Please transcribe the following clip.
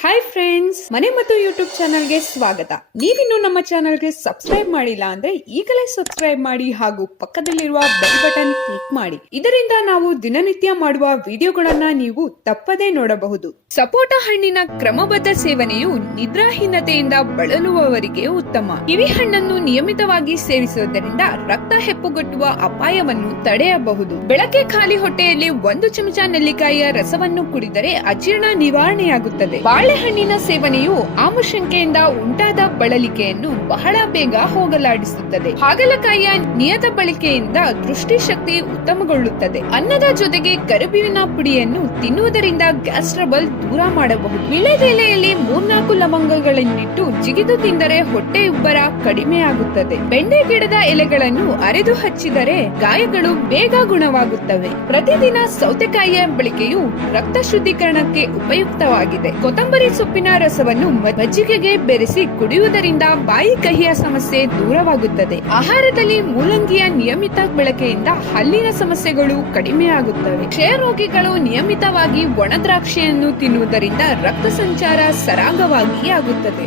Hi friends, ಮನೆ ಮತ್ತು YouTube ಚಾನಲ್ಗೆ ಸ್ವಾಗತ. ನೀವಿನ್ನು ನಮ್ಮ ಚಾನಲ್ಗೆ ಸಬ್ಸ್ಕ್ರೈಬ್ ಮಾಡಿಲ್ಲ ಅಂದ್ರೆ ಈಗಲೇ ಸಬ್ಸ್ಕ್ರೈಬ್ ಮಾಡಿ ಹಾಗೂ ಪಕ್ಕದಲ್ಲಿರುವ ಬೆಲ್ ಬಟನ್ ಕ್ಲಿಕ್ ಮಾಡಿ. ಇದರಿಂದ ನಾವು ದಿನನಿತ್ಯ ಮಾಡುವ ವಿಡಿಯೋಗಳನ್ನ ನೀವು ತಪ್ಪದೇ ನೋಡಬಹುದು. ಸಪೋಟ ಹಣ್ಣಿನ ಕ್ರಮಬದ್ಧ ಸೇವನೆಯು ನಿದ್ರಾಹೀನತೆಯಿಂದ ಬಳಲುವವರಿಗೆ ಉತ್ತಮ. ಕಿವಿ ಹಣ್ಣನ್ನು ನಿಯಮಿತವಾಗಿ ಸೇವಿಸುವುದರಿಂದ ರಕ್ತ ಹೆಪ್ಪುಗಟ್ಟುವ ಅಪಾಯವನ್ನು ತಡೆಯಬಹುದು. ಬೆಳಗ್ಗೆ ಖಾಲಿ ಹೊಟ್ಟೆಯಲ್ಲಿ 1 ಚಮಚ ನೆಲ್ಲಿಕಾಯಿಯ ರಸವನ್ನು ಕುಡಿದರೆ ಅಜೀರ್ಣ ನಿವಾರಣೆಯಾಗುತ್ತದೆ. ಬಾಳೆಹಣ್ಣಿನ ಸೇವನೆಯು ಆಮಶಂಕೆಯಿಂದ ಉಂಟಾದ ಬಳಲಿಕೆಯನ್ನು ಬಹಳ ಬೇಗ ಹೋಗಲಾಡಿಸುತ್ತದೆ. ಹಾಗಲಕಾಯಿಯ ನಿಯತ ಬಳಕೆಯಿಂದ ದೃಷ್ಟಿಶಕ್ತಿ ಉತ್ತಮಗೊಳ್ಳುತ್ತದೆ. ಅನ್ನದ ಜೊತೆಗೆ ಕರಿಬೇವಿನ ಪುಡಿಯನ್ನು ತಿನ್ನುವುದರಿಂದ ಗ್ಯಾಸ್ ಟ್ರಬಲ್ ದೂರ ಮಾಡಬಹುದು. ವಿಳೆದೆಲೆಯಲ್ಲಿ 3-4 ಲವಂಗಗಳನ್ನಿಟ್ಟು ಜಿಗಿದು ತಿಂದರೆ ಹೊಟ್ಟೆ ಉಬ್ಬರ ಕಡಿಮೆಯಾಗುತ್ತದೆ. ಬೆಂಡೆ ಗಿಡದ ಎಲೆಗಳನ್ನು ಅರೆದು ಹಚ್ಚಿದರೆ ಗಾಯಗಳು ಬೇಗ ಗುಣವಾಗುತ್ತವೆ. ಪ್ರತಿದಿನ ಸೌತೆಕಾಯಿಯ ಬಳಕೆಯು ರಕ್ತ ಶುದ್ಧೀಕರಣಕ್ಕೆ ಉಪಯುಕ್ತವಾಗಿದೆ. ಕೊತ್ತಂಬರಿ ಸೊಪ್ಪಿನ ರಸವನ್ನು ಮಜ್ಜಿಗೆಗೆ ಬೆರೆಸಿ ಕುಡಿಯುವುದರಿಂದ ಬಾಯಿ ಕಹಿಯ ಸಮಸ್ಯೆ ದೂರವಾಗುತ್ತದೆ. ಆಹಾರದಲ್ಲಿ ಮೂಲಂಗಿಯ ನಿಯಮಿತ ಬಳಕೆಯಿಂದ ಹಲ್ಲಿನ ಸಮಸ್ಯೆಗಳು ಕಡಿಮೆಯಾಗುತ್ತವೆ. ಕ್ಷಯರೋಗಿಗಳು ನಿಯಮಿತವಾಗಿ ಒಣ ದ್ರಾಕ್ಷಿಯನ್ನು ತಿನ್ನುವುದರಿಂದ ರಕ್ತ ಸಂಚಾರ ಸರಾಗವಾಗಿ ಆಗುತ್ತದೆ.